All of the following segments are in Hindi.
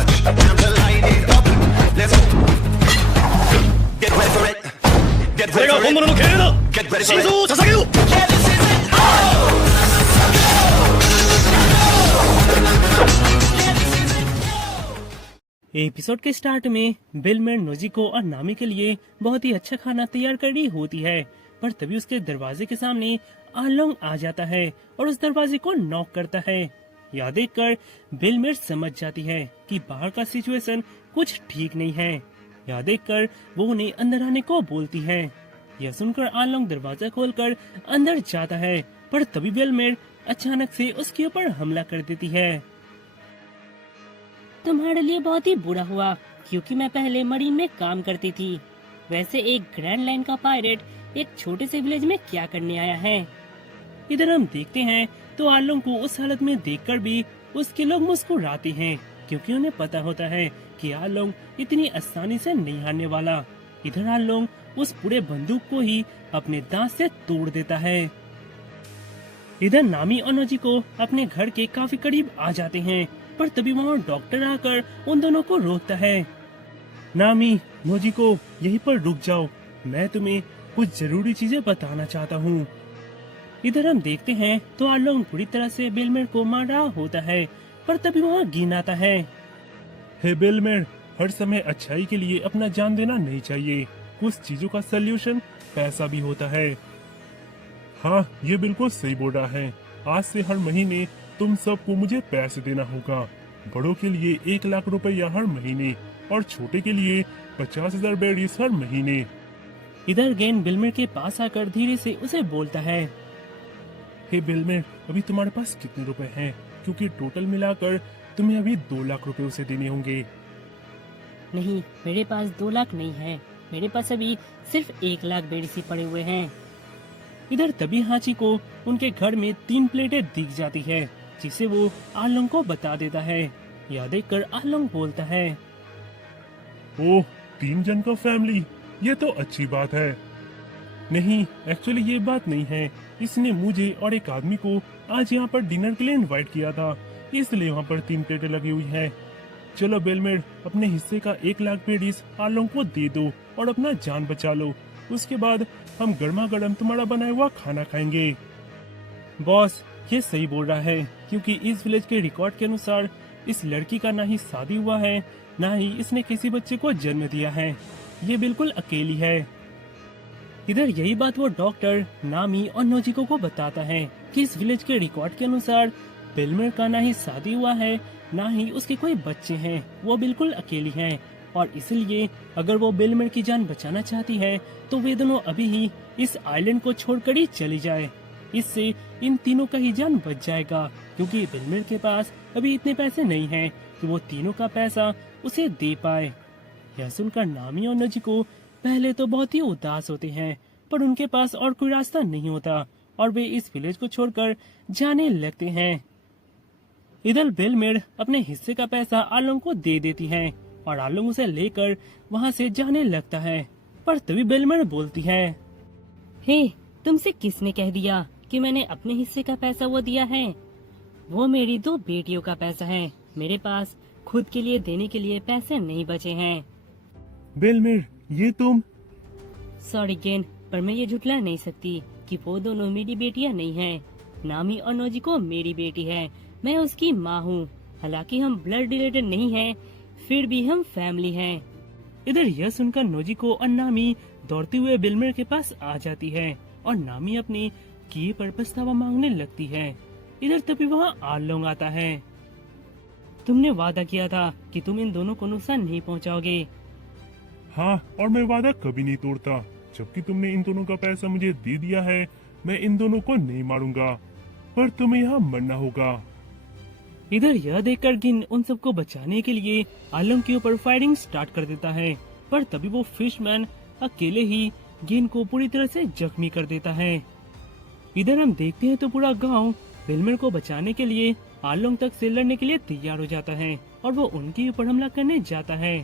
touch. Time to light it up. Let's get ready for it. Get これ ready が for 本 it. 物の敬礼だ。 Get ready for 心 it. 臓を捧げよう。 Yeah, this is it. Oh! Episode के स्टार्ट में बिलमेर नोजिको और नामी के लिए बहुत ही अच्छा खाना तैयार कर रही होती है, पर तभी उसके दरवाजे के सामने आलोंग आ जाता है और उस दरवाजे को नॉक करता है। यह देखकर बिलमेर समझ जाती है कि बाहर का सिचुएशन कुछ ठीक नहीं है। यह देखकर वो उन्हें अंदर आने को बोलती है। यह सुनकर आलोंग दरवाजा खोलकर अंदर जाता है, पर तभी बिलमेर अचानक से उसके ऊपर हमला कर देती है। तुम्हारे लिए बहुत ही बुरा हुआ, क्योंकि मैं पहले मरीन में काम करती थी। वैसे एक ग्रैंड लाइन का पायरेट एक छोटे से विलेज में क्या करने आया है? इधर हम देखते हैं तो आलोंग को उस हालत में देखकर भी उसके लोग मुस्कुराते हैं, क्योंकि उन्हें पता होता है कि आलोंग इतनी आसानी से नहीं हारने वाला। इधर आलोंग उस पूरे बंदूक को ही अपने दांत से तोड़ देता है। इधर नामी और नोजिको अपने घर के काफी करीब आ जाते हैं, पर तभी वहाँ डॉक्टर आकर उन दोनों को रोकता है। नामी, नोजिको, यहीं पर रुक जाओ, मैं तुम्हें कुछ जरूरी चीजें बताना चाहता हूँ। इधर हम देखते हैं तो आलोंग पूरी तरह से बिलमेर को मार रहा होता है, पर तभी वहाँ गिन आता है। हे बिलमेर, हर समय अच्छाई के लिए अपना जान देना नहीं चाहिए। कुछ चीजों का सल्यूशन पैसा भी होता है। हाँ, ये बिल्कुल सही बोल रहा है। आज से हर महीने तुम सबको मुझे पैसे देना होगा। बड़ों के लिए 1 लाख रुपया हर महीने और छोटे के लिए 50,000 बेडीज हर महीने। इधर गेन बिलमेर के पास आकर धीरे से उसे बोलता है। हे बिलमेर, अभी तुम्हारे पास कितने रुपए हैं? क्योंकि टोटल मिलाकर तुम्हें अभी 2 लाख रुपए उसे देने होंगे। नहीं, मेरे पास 2 लाख नहीं है। मेरे पास अभी सिर्फ 1 लाख बेड़सी पड़े हुए हैं। इधर तभी हाची को उनके घर में 3 प्लेटें दिख जाती है, जिसे वो आलोंग को बता देता है। यह देखकर आलोंग बोलता है, ओह, 3 जन का फैमिली, ये तो अच्छी बात है। नहीं, एक्चुअली ये बात नहीं है। इसने मुझे और एक आदमी को आज यहाँ पर डिनर के लिए इनवाइट किया था, इसलिए वहाँ पर 3 प्लेटें लगी हुई हैं। चलो बेलमेर, अपने हिस्से का 1 लाख पेडीज आलोंग को दे दो और अपना जान बचा लो। उसके बाद हम गर्मा गर्म तुम्हारा बनाया हुआ खाना खाएंगे। बॉस, ये सही बोल रहा है, क्योंकि इस विलेज के रिकॉर्ड के अनुसार इस लड़की का ना ही शादी हुआ है, ना ही इसने किसी बच्चे को जन्म दिया है। ये बिल्कुल अकेली है। इधर यही बात वो डॉक्टर नामी और नोजिको को बताता है कि इस विलेज के रिकॉर्ड के अनुसार बिलमेर का ना ही शादी हुआ है, ना ही उसके कोई बच्चे हैं। वो बिल्कुल अकेली है, और इसलिए अगर वो बिलमेर की जान बचाना चाहती है तो वे दोनों अभी ही इस आइलैंड को छोड़कर ही चली जाए। इससे इन तीनों का ही जान बच जाएगा, क्योंकि बिलमेर के पास अभी इतने पैसे नहीं हैं कि वो तीनों का पैसा उसे दे पाए। यह सुनकर नामी और नोजिको पहले तो बहुत ही उदास होते हैं, पर उनके पास और कोई रास्ता नहीं होता और वे इस विलेज को छोड़कर जाने लगते हैं। इधर बिलमेर अपने हिस्से का पैसा आलोंग को दे देती है और आलोंग उसे लेकर वहाँ से जाने लगता है, पर तभी बिलमेर बोलती है, हे, तुमसे किसने कह दिया कि मैंने अपने हिस्से का पैसा वो दिया है? वो मेरी 2 बेटियों का पैसा है। मेरे पास खुद के लिए देने के लिए पैसे नहीं बचे हैं। बिलमेर, ये तुम? सॉरी गेन, पर मैं ये झुठला नहीं सकती कि वो दोनों मेरी बेटियां नहीं हैं। नामी और नोजिको मेरी बेटी है, मैं उसकी माँ हूँ। हालांकि हम ब्लड रिलेटेड नहीं हैं, फिर भी हम फैमिली हैं। इधर यह सुनकर नोजिको और नामी दौड़ते हुए बिलमेर के पास आ जाती है और नामी अपने किए पर पछतावा मांगने लगती है। इधर तभी वहाँ आलोंग आता है। तुमने वादा किया था कि तुम इन दोनों को नुकसान नहीं पहुँचाओगे। हाँ, और मैं वादा कभी नहीं तोड़ता। जबकि तुमने इन दोनों का पैसा मुझे दे दिया है, मैं इन दोनों को नहीं मारूंगा, पर तुम्हें यहाँ मरना होगा। इधर यह देखकर गिन उन सबको बचाने के लिए आलोंग के ऊपर फायरिंग स्टार्ट कर देता है, पर तभी वो फिशमैन अकेले ही गिन को पूरी तरह से जख्मी कर देता है। इधर हम देखते हैं तो पूरा गांव बिलमेर को बचाने के लिए आलोंग तक से लड़ने के लिए तैयार हो जाता है और वो उनके ऊपर हमला करने जाता है।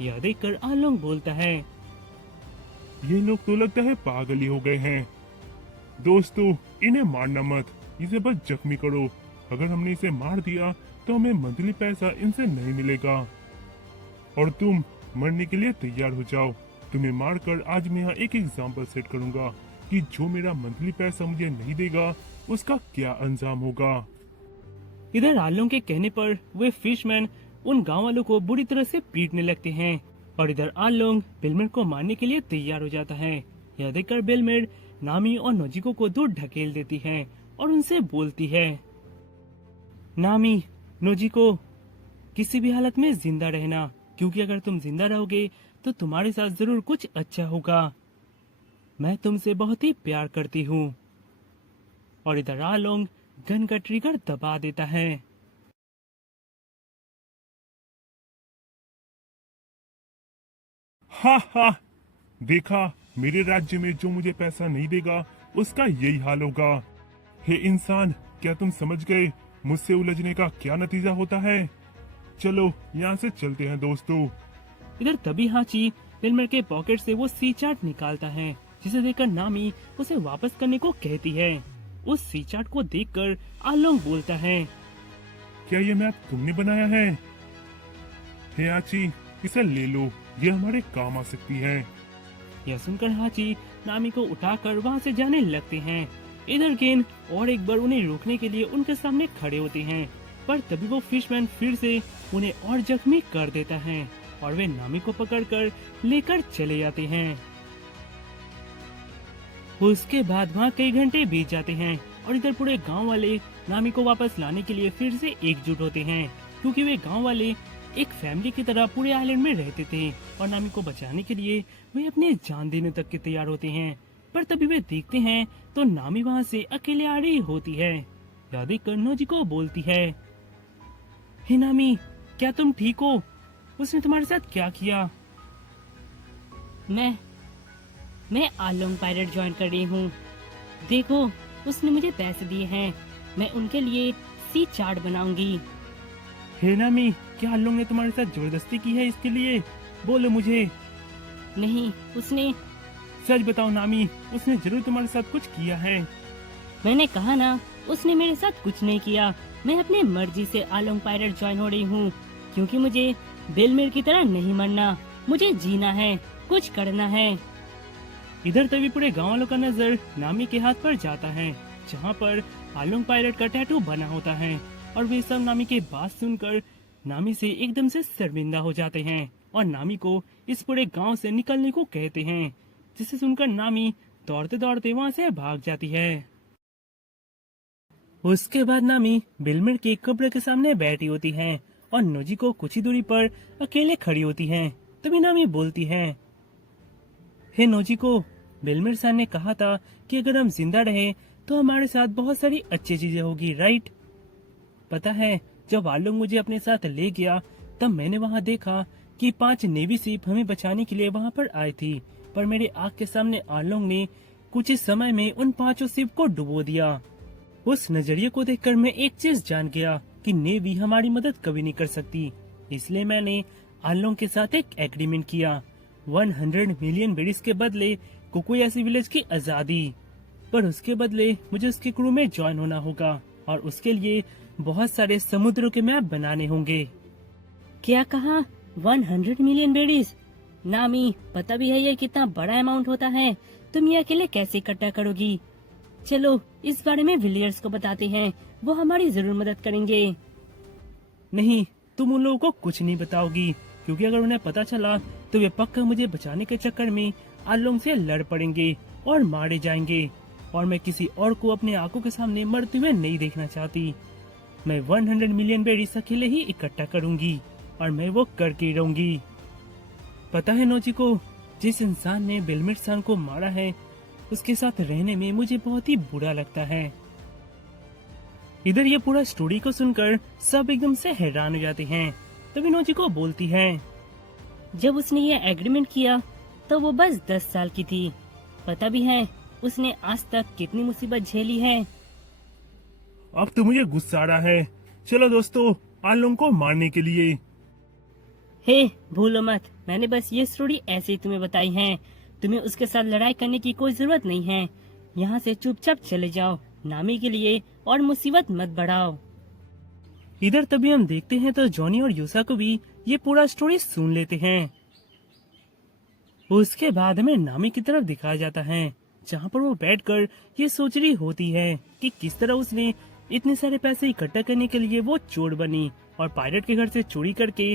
यह देखकर आलोंग बोलता है, ये लोग तो लगता है पागल ही हो गए हैं। दोस्तों, इन्हें मारना मत, इसे बस जख्मी करो। अगर हमने इसे मार दिया तो हमें मंथली पैसा इनसे नहीं मिलेगा, और तुम मरने के लिए तैयार हो जाओ। तुम्हें मारकर आज मैं यहाँ एक एग्जाम्पल सेट करूंगा कि जो मेरा मंथली पैसा मुझे नहीं देगा उसका क्या अंजाम होगा। इधर आलोंग के कहने पर वे फिशमैन उन गांव वालों को बुरी तरह से पीटने लगते हैं और इधर आलोंग बिलमेर को मारने के लिए तैयार हो जाता है। यह देखकर बिलमेर नामी और नोजिको को दूर ढकेल देती है और उनसे बोलती है, नामी, नोजिको, किसी भी हालत में जिंदा रहना, क्योंकि अगर तुम जिंदा रहोगे तो तुम्हारे साथ जरूर कुछ अच्छा होगा। मैं तुमसे बहुत ही प्यार करती हूँ। और इधर आलोंग गन का ट्रिगर दबा देता है। हा हा, देखा, मेरे राज्य में जो मुझे पैसा नहीं देगा उसका यही हाल होगा। हे इंसान, क्या तुम समझ गए मुझसे उलझने का क्या नतीजा होता है? चलो यहाँ से चलते हैं दोस्तों। इधर तभी हाची बिलमेर के पॉकेट से वो सी चार्ट निकालता है, जिसे देखकर नामी उसे वापस करने को कहती है। उस सी चार्ट को देखकर आलोंग बोलता है, क्या ये मैप तुमने बनाया है? हे आची, इसे ले लो, ये हमारे काम आ सकती है। यह सुनकर हाची नामी को उठाकर वहाँ से जाने लगते हैं। इधर गेन और एक बार उन्हें रोकने के लिए उनके सामने खड़े होते हैं, पर तभी वो फिशमैन फिर से उन्हें और जख्मी कर देता है और वे नामी को पकड़कर लेकर चले जाते हैं। उसके बाद वहाँ कई घंटे बीत जाते हैं और इधर पूरे गांव वाले नामी को वापस लाने के लिए फिर से एकजुट होते हैं, क्योंकि वे गांव वाले एक फैमिली की तरह पूरे आइलैंड में रहते थे और नामी को बचाने के लिए वे अपने जान देने तक के तैयार होते हैं। पर तभी वे देखते हैं तो नामी वहाँ से अकेले आ रही होती है। यह देखकर नोजिको बोलती है, हे नामी, क्या तुम ठीक हो? उसने तुम्हारे साथ क्या किया? मैं आलोंग पायलट ज्वाइन कर रही हूँ। देखो, उसने मुझे पैसे दिए हैं, मैं उनके लिए सी चार्ट बनाऊंगी। हे नामी, क्या आलोंग ने तुम्हारे साथ जबरदस्ती की है इसके लिए? बोलो मुझे। नहीं, उसने सच बताओ नामी, उसने जरूर तुम्हारे साथ कुछ किया है। मैंने कहा ना, उसने मेरे साथ कुछ नहीं किया। मैं अपनी मर्जी से आलोंग पायलट ज्वाइन हो रही हूँ, क्योंकि मुझे बिलमेर की तरह नहीं मरना, मुझे जीना है, कुछ करना है। इधर तभी पूरे गांव वालों का नजर नामी के हाथ पर जाता है, जहाँ पर आलोंग पायलट का टैटू बना होता है और वे सब नामी के बात सुनकर नामी से एकदम से शर्मिंदा हो जाते हैं और नामी को इस पूरे गांव से निकलने को कहते हैं, जिसे सुनकर नामी दौड़ते दौड़ते वहाँ से भाग जाती है। उसके बाद नामी बिलमेर के कब्र के सामने बैठी होती है और नोजिको कुछ ही दूरी पर अकेले खड़ी होती है। तभी नामी बोलती है, हे नोजिको, बिलमेर सान ने कहा था कि अगर हम जिंदा रहे तो हमारे साथ बहुत सारी अच्छी चीजें होगी, राइट? पता है, जब आलोंग मुझे अपने साथ ले गया तब मैंने वहाँ देखा कि 5 नेवी शिप हमें बचाने के लिए वहाँ पर आई थी, पर मेरे आँख के सामने आलोंग ने कुछ ही समय में उन 5 शिप को डुबो दिया। उस नजरिए को देखकर मैं एक चीज जान गया कि नेवी हमारी मदद कभी नहीं कर सकती, इसलिए मैंने आलोंग के साथ एक एग्रीमेंट किया, 100 मिलियन बेडीज के बदले कोकोयासी विलेज की आजादी। पर उसके बदले मुझे उसके क्रू में ज्वाइन होना होगा और उसके लिए बहुत सारे समुद्रों के मैप बनाने होंगे। क्या कहा? 100 मिलियन बेडीज? नामी, पता भी है ये कितना बड़ा अमाउंट होता है, तुम ये अकेले कैसे इकट्ठा करोगी? चलो, इस बारे में विलियर्स को बताते हैं, वो हमारी जरूर मदद करेंगे। नहीं, तुम उन लोगों को कुछ नहीं बताओगी, क्योंकि अगर उन्हें पता चला तो वे पक्का मुझे बचाने के चक्कर में आलोंग से लड़ पड़ेंगे और मारे जाएंगे, और मैं किसी और को अपने आंखों के सामने मरते हुए नहीं देखना चाहती। मैं 100 मिलियन बेडीज अकेले ही इकट्ठा करूंगी और मैं वो करके रहूंगी। पता है नोजिको, जिस इंसान ने बिलमेर सान को मारा है उसके साथ रहने में मुझे बहुत ही बुरा लगता है। इधर ये पूरा स्टोरी को सुनकर सब एकदम से हैरान हो जाते हैं। तभी नोजिको बोलती है, जब उसने ये एग्रीमेंट किया तो वो बस 10 साल की थी। पता भी है उसने आज तक कितनी मुसीबत झेली है। अब तो मुझे गुस्सा आ रहा है। चलो दोस्तों, आलोंग को मारने के लिए। हे, भूलो मत, मैंने बस ये स्टोरी ऐसे ही तुम्हें बताई है। तुम्हें उसके साथ लड़ाई करने की कोई जरूरत नहीं है। यहाँ से चुपचाप चले जाओ, नामी के लिए और मुसीबत मत बढ़ाओ। इधर तभी हम देखते हैं तो जॉनी और यूसाको भी ये पूरा स्टोरी सुन लेते हैं। उसके बाद हमें नामी की तरफ दिखाया जाता है, जहाँ पर वो बैठकर ये सोच रही होती है कि किस तरह उसने इतने सारे पैसे इकट्ठा करने के लिए वो चोर बनी और पायलट के घर से चोरी करके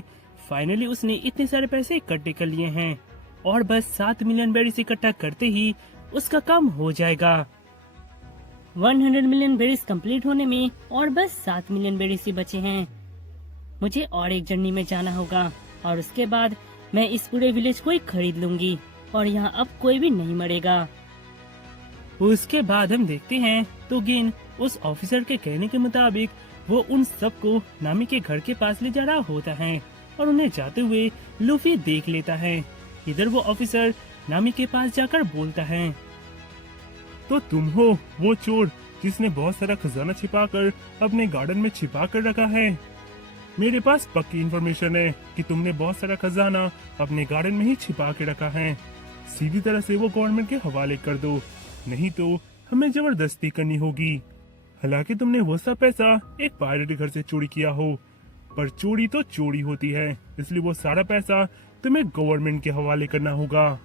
फाइनली उसने इतने सारे पैसे इकट्ठे कर लिए हैं और बस 7 मिलियन बेरीज इकट्ठा करते ही उसका काम हो जाएगा। 100 मिलियन बेरीज कंप्लीट होने में और बस 7 मिलियन बेरीज ही बचे हैं। मुझे और एक जर्नी में जाना होगा और उसके बाद मैं इस पूरे विलेज को ही खरीद लूंगी और यहाँ अब कोई भी नहीं मरेगा। उसके बाद हम देखते हैं तो गिन उस ऑफिसर के कहने के मुताबिक वो उन सबको नामी के घर के पास ले जा रहा होता है और उन्हें जाते हुए लूफी देख लेता है। इधर वो ऑफिसर नामी के पास जाकर बोलता है, तो तुम हो वो चोर जिसने बहुत सारा खजाना छिपाकर अपने गार्डन में छिपा कर रखा है। मेरे पास पक्की इन्फॉर्मेशन है कि तुमने बहुत सारा खजाना अपने गार्डन में ही छिपा के रखा है। सीधी तरह से वो गवर्नमेंट के हवाले कर दो, नहीं तो हमें जबरदस्ती करनी होगी। हालांकि तुमने वो सब पैसा एक पायलट के घर से चोरी किया हो, पर चोरी तो चोरी होती है, इसलिए वो सारा पैसा तुम्हें गवर्नमेंट के हवाले करना होगा।